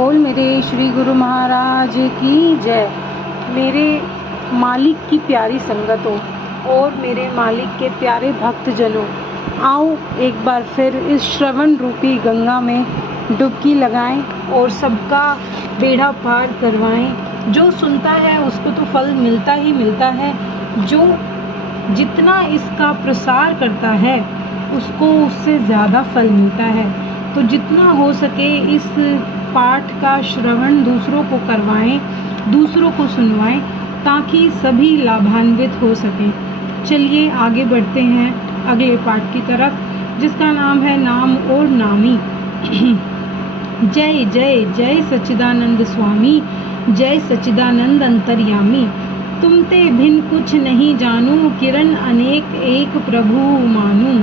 बोल मेरे श्री गुरु महाराज की जय। मेरे मालिक की प्यारी संगतों और मेरे मालिक के प्यारे भक्तजनों, आओ एक बार फिर इस श्रवण रूपी गंगा में डुबकी लगाएं और सबका बेड़ा पार करवाएं। जो सुनता है उसको तो फल मिलता ही मिलता है, जो जितना इसका प्रसार करता है उसको उससे ज़्यादा फल मिलता है। तो जितना हो सके इस पाठ का श्रवण दूसरों को करवाएं, दूसरों को सुनवाएं, ताकि सभी लाभान्वित हो सकें। चलिए आगे बढ़ते हैं अगले पाठ की तरफ, जिसका नाम है नाम और नामी। जय जय जय सच्चिदानंद स्वामी, जय सच्चिदानंद अंतर्यामी। तुमते भिन्न कुछ नहीं जानू, किरण अनेक एक प्रभु मानू।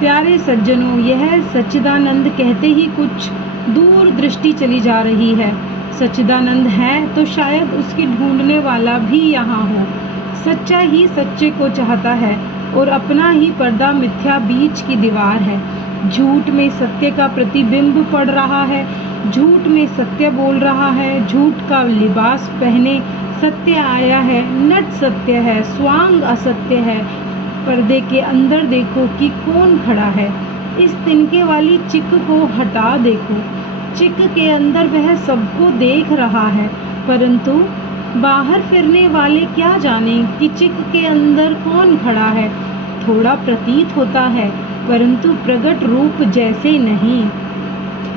प्यारे सज्जनों, यह सच्चिदानंद कहते ही कुछ दूर दृष्टि चली जा रही है। सच्चिदानंद है तो शायद उसकी ढूंढने वाला भी यहाँ हो। सच्चा ही सच्चे को चाहता है और अपना ही पर्दा मिथ्या बीच की दीवार है। झूठ में सत्य का प्रतिबिंब पड़ रहा है, झूठ में सत्य बोल रहा है। झूठ का लिबास पहने सत्य आया है, नट सत्य है, स्वांग असत्य है। पर्दे के अंदर देखो कि कौन खड़ा है। इस तिनके वाली चिक को हटा देखो। चिक के अंदर वह सबको देख रहा है, परंतु बाहर फिरने वाले क्या जाने कि चिक के अंदर कौन खड़ा है। थोड़ा प्रतीत होता है, परंतु प्रगट रूप जैसे नहीं।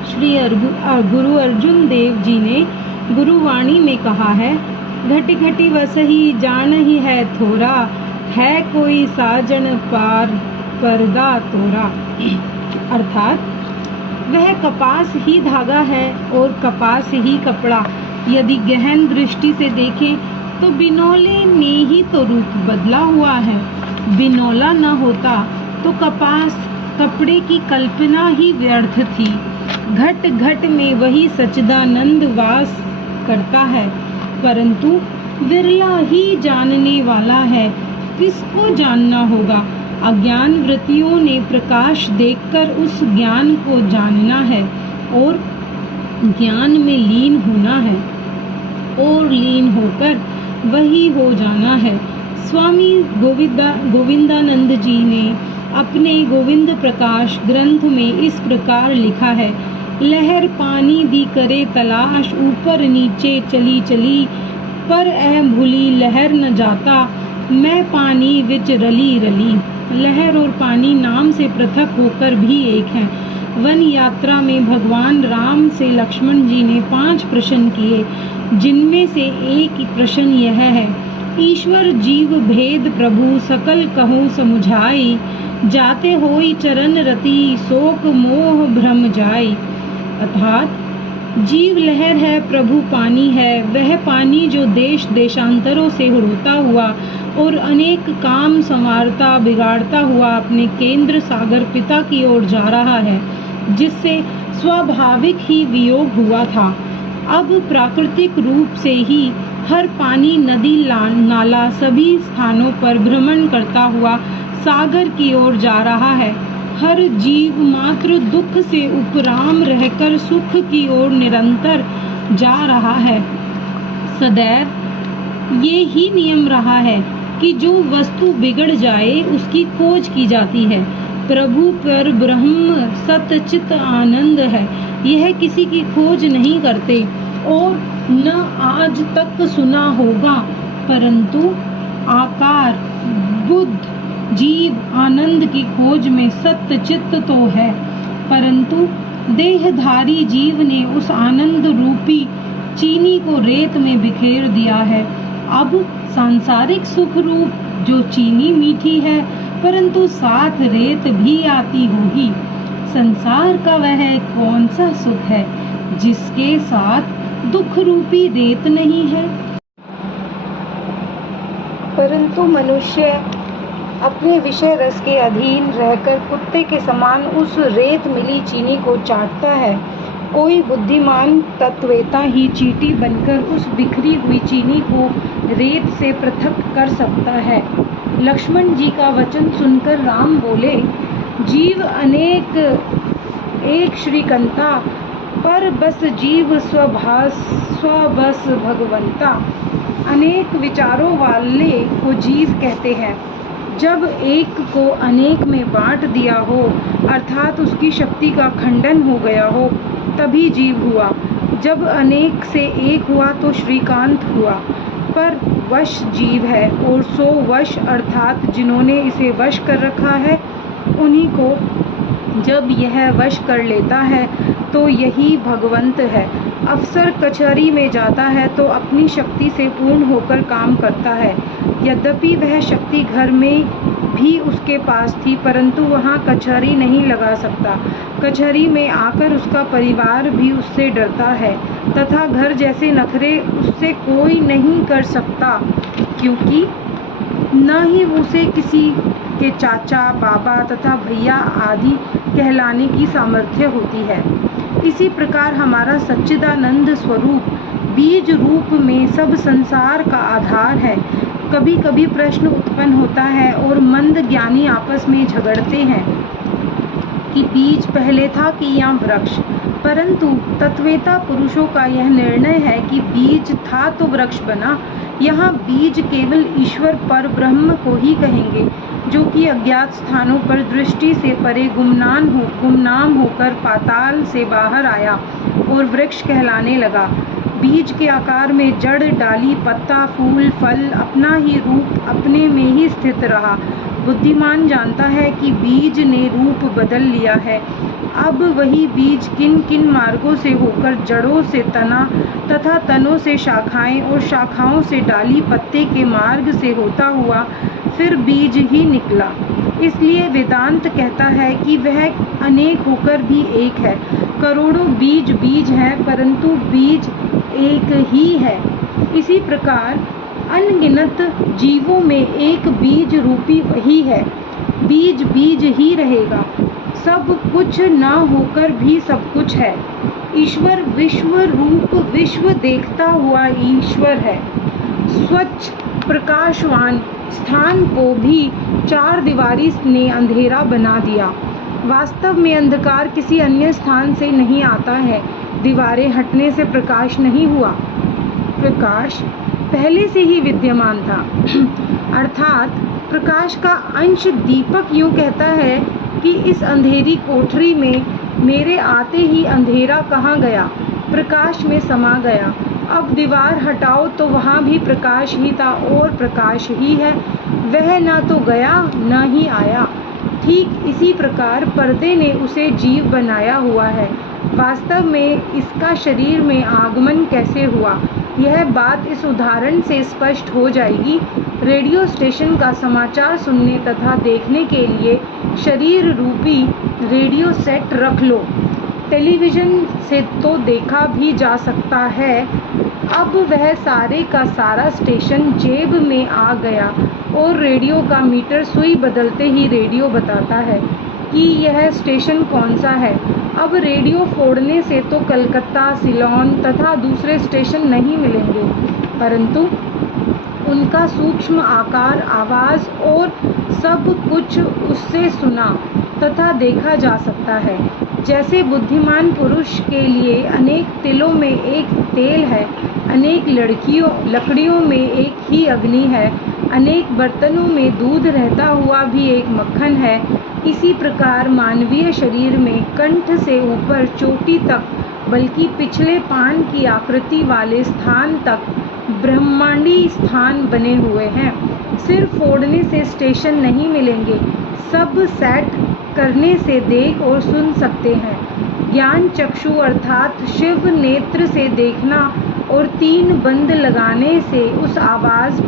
श्री गुरु अर्जुन देव जी ने गुरुवाणी में कहा है, घटी घटी वसही जान ही है थोरा, है कोई साजन पार पर्दा तोरा। अर्थात वह कपास ही धागा है और कपास ही कपड़ा। यदि गहन दृष्टि से देखें तो बिनौले ने ही तो रूप बदला हुआ है। बिनौला न होता तो कपास कपड़े की कल्पना ही व्यर्थ थी। घट घट में वही सच्चिदानंद वास करता है, परंतु विरला ही जानने वाला है। किसको जानना होगा? अज्ञान वृत्तियों ने प्रकाश देखकर उस ज्ञान को जानना है और ज्ञान में लीन होना है और लीन होकर वही हो जाना है। स्वामी गोविंदानंद जी ने अपने गोविंद प्रकाश ग्रंथ में इस प्रकार लिखा है, लहर पानी दी करे तलाश, ऊपर नीचे चली चली, पर ऐ भूली लहर न जाता, मैं पानी विच रली रली। लहर और पानी नाम से पृथक होकर भी एक हैं। वन यात्रा में भगवान राम से लक्ष्मण जी ने 5 प्रश्न किए, जिनमें से एक प्रश्न यह है, ईश्वर जीव भेद प्रभु सकल कहूँ समुझाई, जाते होई चरण रति शोक मोह भ्रम जाई। अर्थात जीव लहर है, प्रभु पानी है। वह पानी जो देश देशांतरों से होता हुआ और अनेक काम संवारता बिगाड़ता हुआ अपने केंद्र सागर पिता की ओर जा रहा है, जिससे स्वाभाविक ही वियोग हुआ था। अब प्राकृतिक रूप से ही हर पानी नदी नाला सभी स्थानों पर भ्रमण करता हुआ सागर की ओर जा रहा है। हर जीव मात्र दुख से उपराम रहकर सुख की ओर निरंतर जा रहा है। सदैव ये ही नियम रहा है कि जो वस्तु बिगड़ जाए उसकी खोज की जाती है। प्रभु पर ब्रह्म सत्य चित आनंद है, यह किसी की खोज नहीं करते और न आज तक सुना होगा, परंतु आकार बुद्ध जीव आनंद की खोज में सत्य चित्त तो है, परंतु देहधारी जीव ने उस आनंद रूपी चीनी को रेत में बिखेर दिया है। अब सांसारिक सुख रूप जो चीनी मीठी है, परंतु साथ रेत भी आती होगी। संसार का वह कौन सा सुख है जिसके साथ दुख रूपी रेत नहीं है? परंतु मनुष्य अपने विषय रस के अधीन रहकर कुत्ते के समान उस रेत मिली चीनी को चाटता है। कोई बुद्धिमान तत्वेता ही चींटी बनकर उस बिखरी हुई चीनी को रेत से पृथक कर सकता है। लक्ष्मण जी का वचन सुनकर राम बोले, जीव अनेक एक श्रीकंता, पर बस जीव स्वबस भगवंता। अनेक विचारों वाले को जीव कहते हैं। जब एक को अनेक में बांट दिया हो, अर्थात उसकी शक्ति का खंडन हो गया हो, तभी जीव हुआ। जब अनेक से एक हुआ तो श्रीकांत हुआ। पर वश जीव है, और सो वश अर्थात जिन्होंने इसे वश कर रखा है, उन्हीं को जब यह वश कर लेता है तो यही भगवंत है। अफसर कचहरी में जाता है तो अपनी शक्ति से पूर्ण होकर काम करता है। यद्यपि वह शक्ति घर में भी उसके पास थी, परंतु वहाँ कचहरी नहीं लगा सकता। कचहरी में आकर उसका परिवार भी उससे डरता है, तथा घर जैसे नखरे उससे कोई नहीं कर सकता, क्योंकि न ही उसे किसी के चाचा, बाबा तथा भैया आदि कहलाने की सामर्थ्य होती है। इसी प्रकार हमारा सच्चिदानंद स्वरूप बीज रूप में सब संसार का आधार है। कभी कभी प्रश्न उत्पन्न होता है और मंद ज्ञानी आपस में झगड़ते हैं कि बीज पहले था कि या वृक्ष, परंतु तत्वेता पुरुषों का यह निर्णय है कि बीज था तो वृक्ष बना। यहाँ बीज केवल ईश्वर पर ब्रह्म को ही कहेंगे, जो कि अज्ञात स्थानों पर दृष्टि से परे गुमनाम होकर पाताल से बाहर आया और वृक्ष कहलाने लगा। बीज के आकार में जड़, डाली, पत्ता, फूल, फल अपना ही रूप अपने में ही स्थित रहा। बुद्धिमान जानता है कि बीज ने रूप बदल लिया है। अब वही बीज किन किन मार्गों से होकर जड़ों से तना तथा तनों से शाखाएं और शाखाओं से डाली पत्ते के मार्ग से होता हुआ फिर बीज ही निकला। इसलिए वेदांत कहता है कि वह अनेक होकर भी एक है। करोड़ों बीज बीज हैं, परंतु बीज एक ही है। इसी प्रकार अनगिनत जीवों में एक बीज रूपी वही है। बीज बीज ही रहेगा। सब कुछ न होकर भी सब कुछ है। ईश्वर विश्व रूप विश्व देखता हुआ ईश्वर है। स्वच्छ प्रकाशवान स्थान को भी चार दीवारी ने अंधेरा बना दिया। वास्तव में अंधकार किसी अन्य स्थान से नहीं आता है। दीवारें हटने से प्रकाश नहीं हुआ, प्रकाश पहले से ही विद्यमान था। अर्थात प्रकाश का अंश दीपक यूं कहता है कि इस अंधेरी कोठरी में मेरे आते ही अंधेरा कहाँ गया, प्रकाश में समा गया। अब दीवार हटाओ तो वहाँ भी प्रकाश ही था और प्रकाश ही है। वह ना तो गया न ही आया। ठीक इसी प्रकार पर्दे ने उसे जीव बनाया हुआ है। वास्तव में इसका शरीर में आगमन कैसे हुआ, यह बात इस उदाहरण से स्पष्ट हो जाएगी। रेडियो स्टेशन का समाचार सुनने तथा देखने के लिए शरीर रूपी रेडियो सेट रख लो। टेलीविज़न से तो देखा भी जा सकता है। अब वह सारे का सारा स्टेशन जेब में आ गया और रेडियो का मीटर सुई बदलते ही रेडियो बताता है कि यह स्टेशन कौन सा है। अब रेडियो फोड़ने से तो कलकत्ता, सिलोन तथा दूसरे स्टेशन नहीं मिलेंगे, परंतु उनका सूक्ष्म आकार, आवाज़ और सब कुछ उससे सुना तथा देखा जा सकता है। जैसे बुद्धिमान पुरुष के लिए अनेक तिलों में एक तेल है, अनेक लकड़ियों में एक ही अग्नि है, अनेक बर्तनों में दूध रहता हुआ भी एक मक्खन है, इसी प्रकार मानवीय शरीर में कंठ से ऊपर चोटी तक, बल्कि पिछले पान की आकृति वाले स्थान तक ब्रह्मांडी स्थान बने हुए हैं। सिर फोड़ने से स्टेशन नहीं मिलेंगे, सब सेट करने से देख और सुन सकते हैं। ज्ञान चक्षु अर्थात शिव नेत्र से देखना और 3 बंद लगाने से उस आवाज़,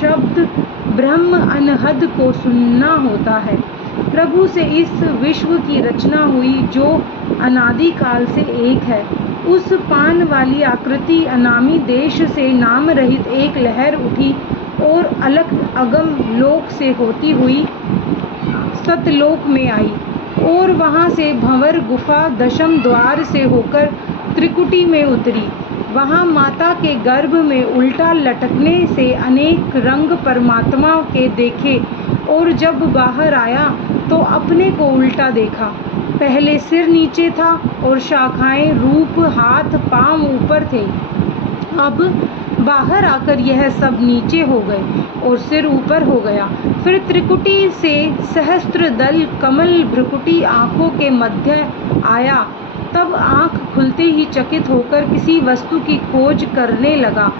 शब्द, ब्रह्म अनहद को सुनना होता है। प्रभु से इस विश्व की रचना हुई जो अनादि काल से एक है। उस पान वाली आकृति अनामी देश से नाम रहित एक लहर उठी और अलग अगम लोक से होती हुई सतलोक में आई और वहाँ से भंवर गुफा दशम द्वार से होकर त्रिकुटी में उतरी। वहाँ माता के गर्भ में उल्टा लटकने से अनेक रंग परमात्मा के देखे और जब बाहर आया तो अपने को उल्टा देखा। पहले सिर नीचे था और शाखाएं, रूप, हाथ, पांव ऊपर थे। अब बाहर आकर यह सब नीचे हो गए और सिर ऊपर हो गया। फिर त्रिकुटी से सहस्त्र दल कमल भ्रुकुटी आंखों के मध्य आया। तब आंख खुलते ही चकित होकर किसी वस्तु की खोज करने लगा।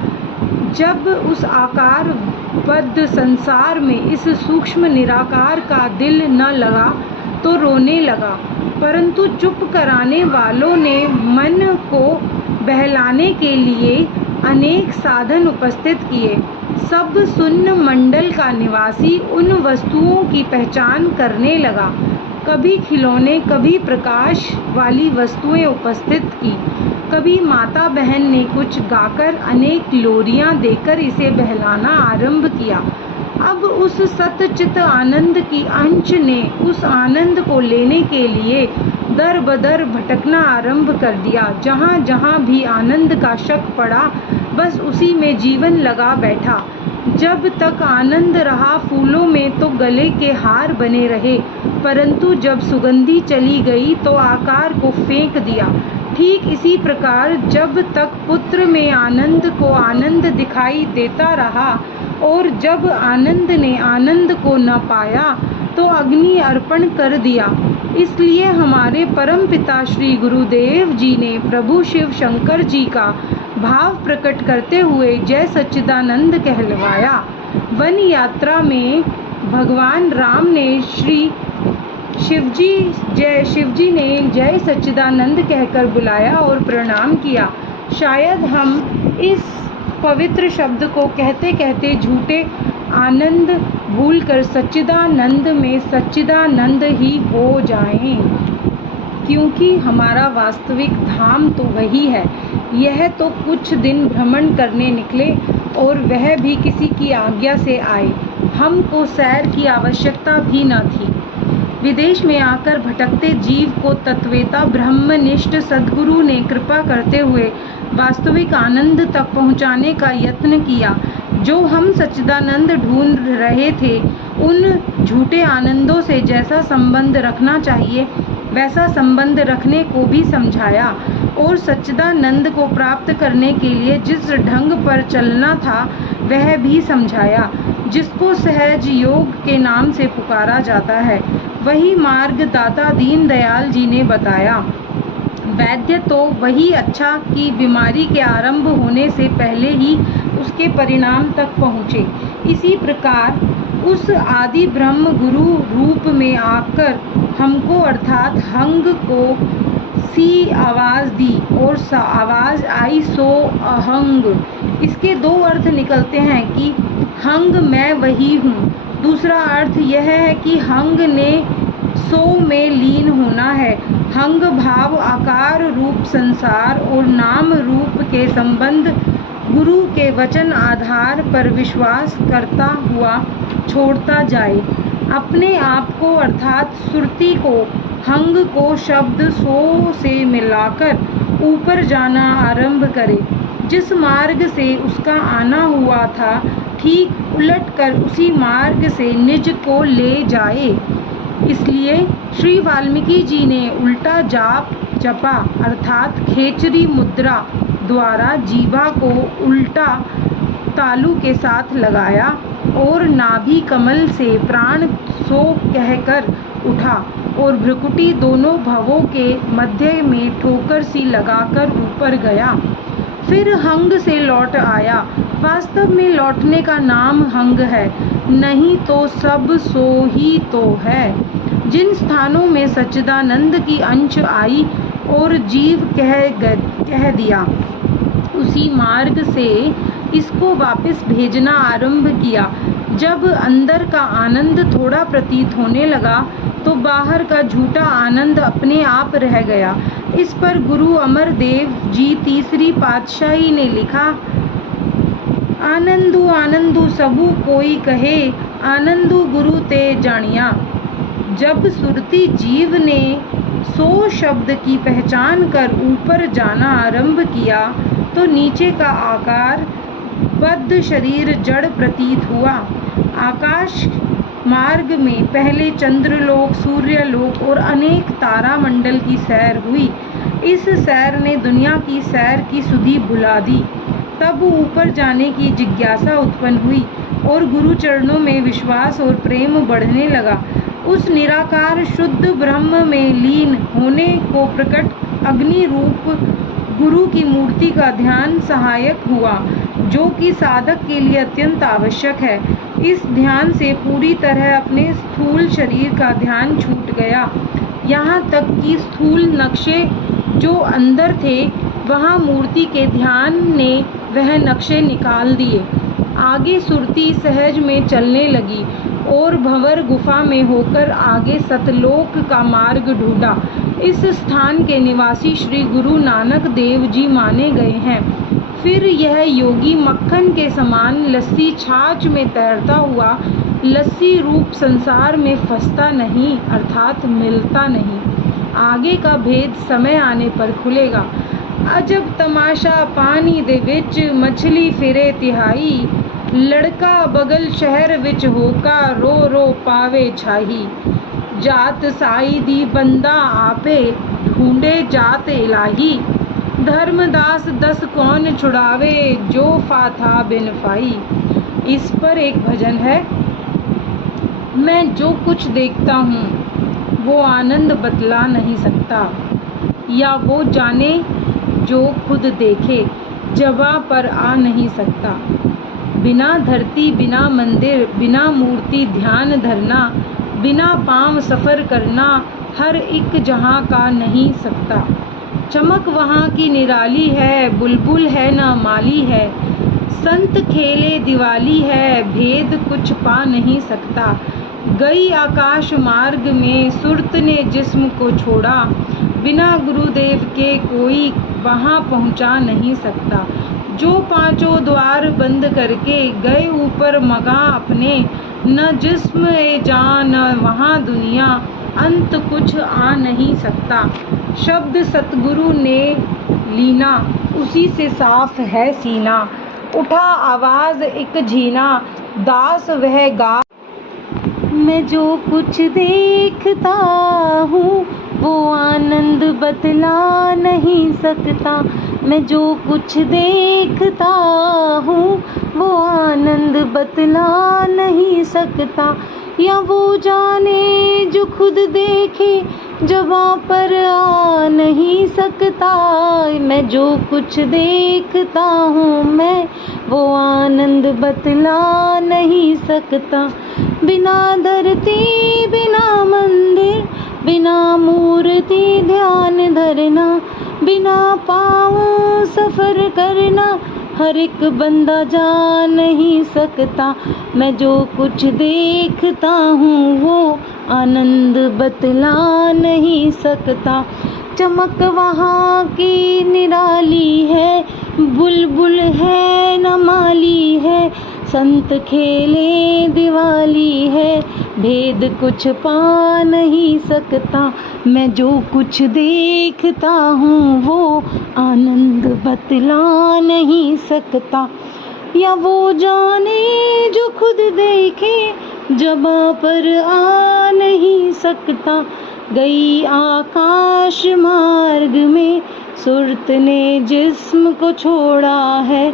जब उस आकारबद्ध संसार में इस सूक्ष्म निराकार का दिल न लगा तो रोने लगा। परंतु चुप कराने वालों ने मन को बहलाने के लिए अनेक साधन उपस्थित किए। सब सुन्न मंडल का निवासी उन वस्तुओं की पहचान करने लगा। कभी खिलौने, कभी प्रकाश वाली वस्तुएं उपस्थित की। कभी माता बहन ने कुछ गाकर अनेक लोरियां देकर इसे बहलाना आरंभ किया। अब उस सतचित आनंद की अंश ने उस आनंद को लेने के लिए दर बदर भटकना आरंभ कर दिया। जहाँ जहाँ भी आनंद का शक पड़ा, बस उसी में जीवन लगा बैठा। जब तक आनंद रहा फूलों में तो गले के हार बने रहे, परंतु जब सुगंधी चली गई तो आकार को फेंक दिया। ठीक इसी प्रकार जब तक पुत्र में आनंद को आनंद दिखाई देता रहा और जब आनंद ने आनंद को न पाया तो अग्नि अर्पण कर दिया। इसलिए हमारे परम पिता श्री गुरुदेव जी ने प्रभु शिव शंकर जी का भाव प्रकट करते हुए जय सच्चिदानंद कहलवाया। वन यात्रा में भगवान राम ने शिवजी ने जय सच्चिदानंद कहकर बुलाया और प्रणाम किया। शायद हम इस पवित्र शब्द को कहते कहते झूठे आनंद भूलकर सच्चिदानंद में सच्चिदानंद ही हो जाएं, क्योंकि हमारा वास्तविक धाम तो वही है। यह तो कुछ दिन भ्रमण करने निकले और वह भी किसी की आज्ञा से आए। हमको सैर की आवश्यकता भी न थी। विदेश में आकर भटकते जीव को तत्वेता ब्रह्मनिष्ठ सद्गुरु ने कृपा करते हुए वास्तविक आनंद तक पहुंचाने का यत्न किया। जो हम सच्चिदानंद ढूंढ रहे थे, उन झूठे आनंदों से जैसा संबंध रखना चाहिए वैसा संबंध रखने को भी समझाया और सच्चिदानंद को प्राप्त करने के लिए जिस ढंग पर चलना था वह भी समझाया। जिसको सहज योग के नाम से पुकारा जाता है, वही मार्ग दाता दीन दयाल जी ने बताया। वैद्य तो वही अच्छा कि बीमारी के आरंभ होने से पहले ही उसके परिणाम तक पहुँचे। इसी प्रकार उस आदि ब्रह्म गुरु रूप में आकर हमको अर्थात हंग को सी आवाज़ दी और आवाज़ आई सो अहंग। इसके दो अर्थ निकलते हैं कि हंग मैं वही हूँ। दूसरा अर्थ यह है कि हंग ने सो में लीन होना है। हंग भाव आकार रूप संसार और नाम रूप के संबंध गुरु के वचन आधार पर विश्वास करता हुआ छोड़ता जाए। अपने आप को अर्थात सुरती को हंग को शब्द सो से मिलाकर ऊपर जाना आरंभ करे। जिस मार्ग से उसका आना हुआ था ठीक उलट कर उसी मार्ग से निज को ले जाए। इसलिए श्री वाल्मीकि जी ने उल्टा जाप जपा अर्थात खेचरी मुद्रा द्वारा जीवा को उल्टा तालु के साथ लगाया और नाभि कमल से प्राण सो कहकर उठा और भ्रुकुटी दोनों भवों के मध्य में ठोकर सी लगाकर ऊपर गया। फिर हंग से लौट आया। वास्तव में लौटने का नाम हंग है, नहीं तो सब सो ही तो है। जिन स्थानों में सच्चिदानंद की अंश आई और जीव कह दिया, उसी मार्ग से इसको वापस भेजना आरंभ किया। जब अंदर का आनंद थोड़ा प्रतीत होने लगा तो बाहर का झूठा आनंद अपने आप रह गया। इस पर गुरु अमरदेव जी तीसरी पातशाही ने लिखा, आनंदू आनंदू सबू कोई कहे, आनंदू गुरु ते जानिया। जब सुरती जीव ने सो शब्द की पहचान कर ऊपर जाना आरंभ किया तो नीचे का आकार बद्ध शरीर जड़ प्रतीत हुआ। आकाश मार्ग में पहले चंद्रलोक, सूर्यलोक और अनेक तारामंडल की सैर हुई। इस सैर ने दुनिया की सैर की सुधि भुला दी। तब ऊपर जाने की जिज्ञासा उत्पन्न हुई और गुरु चरणों में विश्वास और प्रेम बढ़ने लगा। उस निराकार शुद्ध ब्रह्म में लीन होने को प्रकट अग्नि रूप गुरु की मूर्ति का ध्यान सहायक हुआ, जो कि साधक के लिए अत्यंत आवश्यक है। इस ध्यान से पूरी तरह अपने स्थूल शरीर का ध्यान छूट गया, यहाँ तक कि स्थूल नक्शे जो अंदर थे, वहाँ मूर्ति के ध्यान ने वह नक्शे निकाल दिए। आगे सुरती सहज में चलने लगी और भंवर गुफा में होकर आगे सतलोक का मार्ग ढूंढा। इस स्थान के निवासी श्री गुरु नानक देव जी माने गए हैं। फिर यह योगी मक्खन के समान लस्सी छाछ में तैरता हुआ लस्सी रूप संसार में फंसता नहीं, अर्थात मिलता नहीं। आगे का भेद समय आने पर खुलेगा। अजब तमाशा पानी दे विच मछली फिरे तिहाई, लड़का बगल शहर विच होका रो रो पावे छाही। जात साई दी बंदा आपे ढूंढे जात इलाही, धर्मदास दस कौन छुड़ावे जो फाथा बिन फाई। इस पर एक भजन है। मैं जो कुछ देखता हूँ वो आनंद बतला नहीं सकता, या वो जाने जो खुद देखे जवा पर आ नहीं सकता। बिना धरती बिना मंदिर बिना मूर्ति ध्यान धरना, बिना पांव सफ़र करना हर एक जहाँ का नहीं सकता। चमक वहाँ की निराली है, बुलबुल है ना माली है, संत खेले दिवाली है, भेद कुछ पा नहीं सकता। गई आकाश मार्ग में सुरत ने जिस्म को छोड़ा, बिना गुरुदेव के कोई वहाँ पहुँचा नहीं सकता। जो पांचों द्वार बंद करके गए ऊपर मगा अपने, न जिस्म ए जान न वहाँ दुनिया, अंत कुछ आ नहीं सकता। शब्द सतगुरु ने लीना, उसी से साफ है सीना। उठा आवाज एक झीना, दास वह गा। मैं जो कुछ देखता हूँ वो आनंद बतला नहीं सकता। मैं जो कुछ देखता हूँ वो आनंद बतला नहीं सकता। या वो जाने जो खुद देखे जवां पर आ नहीं सकता। मैं जो कुछ देखता हूँ मैं वो आनंद बतला नहीं सकता। बिना धरती बिना मंदिर बिना मूर्ति ध्यान धरना, बिना पाँव सफ़र करना हर एक बंदा जा नहीं सकता। मैं जो कुछ देखता हूँ वो आनंद बतला नहीं सकता। चमक वहाँ की निराली है, बुलबुल है न माली है, संत खेले दिवाली है, भेद कुछ पा नहीं सकता। मैं जो कुछ देखता हूँ वो आनंद बतला नहीं सकता। या वो जाने जो खुद देखे जबां पर आ नहीं सकता। गई आकाश मार्ग में सुरत ने जिस्म को छोड़ा है,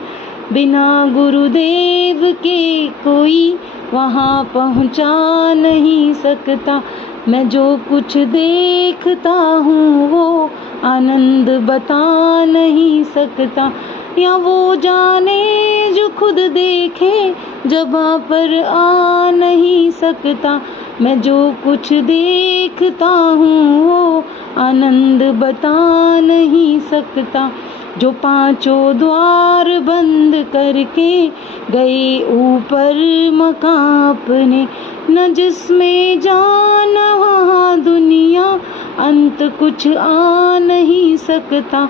बिना गुरुदेव के कोई वहाँ पहुँचा नहीं सकता। मैं जो कुछ देखता हूँ वो आनंद बता नहीं सकता। या वो जाने जो खुद देखे जबां पर आ नहीं सकता। मैं जो कुछ देखता हूँ वो आनंद बता नहीं सकता। जो पांचों द्वार बंद करके गए ऊपर मकां अपने, न जिसमें जान वहाँ दुनिया, अंत कुछ आ नहीं सकता।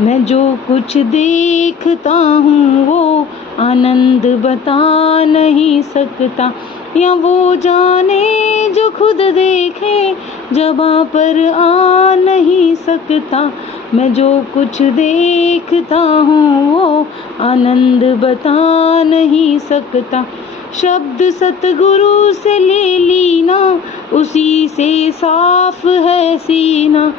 मैं जो कुछ देखता हूँ वो आनंद बता नहीं सकता। या वो जाने जो खुद देखे जबां पर आ नहीं सकता। मैं जो कुछ देखता हूँ वो आनंद बता नहीं सकता। शब्द सतगुरु से ले लीना, उसी से साफ है सीना।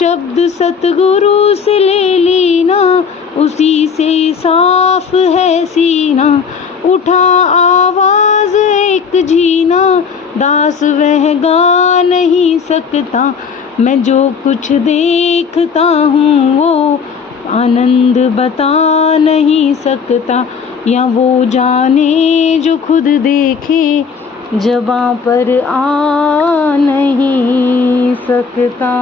शब्द सतगुरु से ले लीना, उसी से साफ है सीना। उठा आवाज एक झीना, दास वह गा नहीं सकता। मैं जो कुछ देखता हूँ वो आनंद बता नहीं सकता। या वो जाने जो खुद देखे, ज़बां पर आ नहीं सकता।